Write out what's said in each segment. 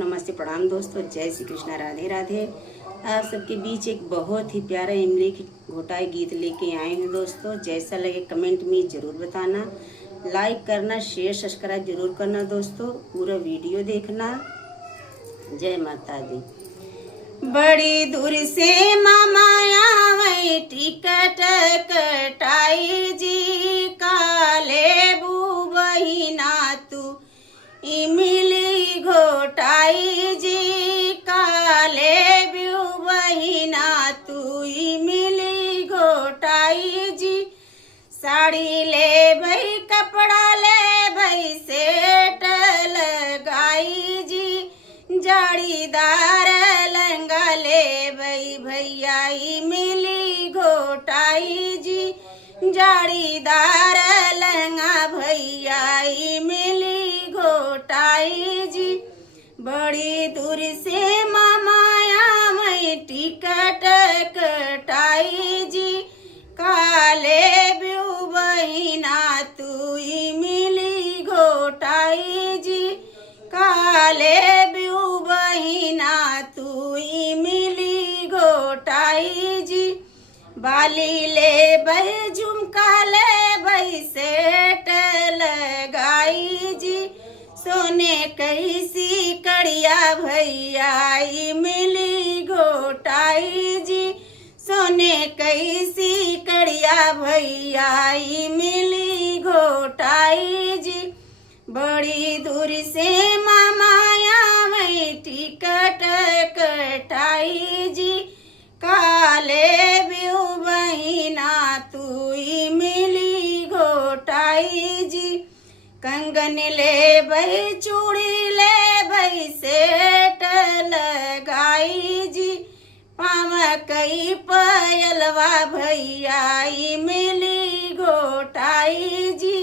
नमस्ते, प्रणाम दोस्तों। जय श्री कृष्णा, राधे राधे। आप सबके बीच एक बहुत ही प्यारा इमली की घोटाई गीत लेके आए हैं दोस्तों। जैसा लगे कमेंट में ज़रूर बताना, लाइक करना, शेयर सब्सक्राइब जरूर करना दोस्तों। पूरा वीडियो देखना। जय माता दी। बड़ी दूर से मामा आवे टिकट कटाई जी, काले बू बहिना तू इमली घोटाई जी, काले बू बहिना तू इमली घोटाई जी। साड़ी ले भाई, कपड़ा ले भाई, सेट लगाई जी, जाड़ीदार लहंगा ले भाई भैया इमली घोटाई जी, जाड़ीदार लहंगा भैया इमली घोटाई जी। बड़ी दूर से मामा आवे टिकट कटाई जी, काले ब्यू बहिना तू इमली घोटाई जी, काले ब्यू बहिना तू इमली घोटाई जी। बाली ले भाई, झुमका ले भाई, सेट लगाई जी, सोने कैसी कड़िया भैया इमली घोटाई जी, सोने कैसी कड़िया भैया इमली घोटाई जी। बड़ी दूर से मामा आवे टिकट कटाई जी, काले ब्यू बहिना तू इमली घोटाई जी। कंगन ले भाई, चूड़ी ले भाई, सेट लगाई जी, पाँव कई पायलवा भैया इमली घोटाई जी,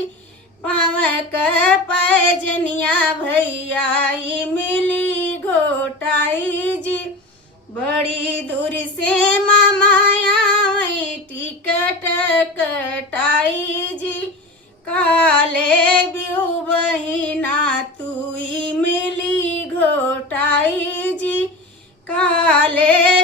पाँव का पैजनिया भैया इमली घोटाई जी। बड़ी दूर से मामा आवे टिकट कटाई जी, काले ब्यू बहिना तू इमली घोटाई जी, काले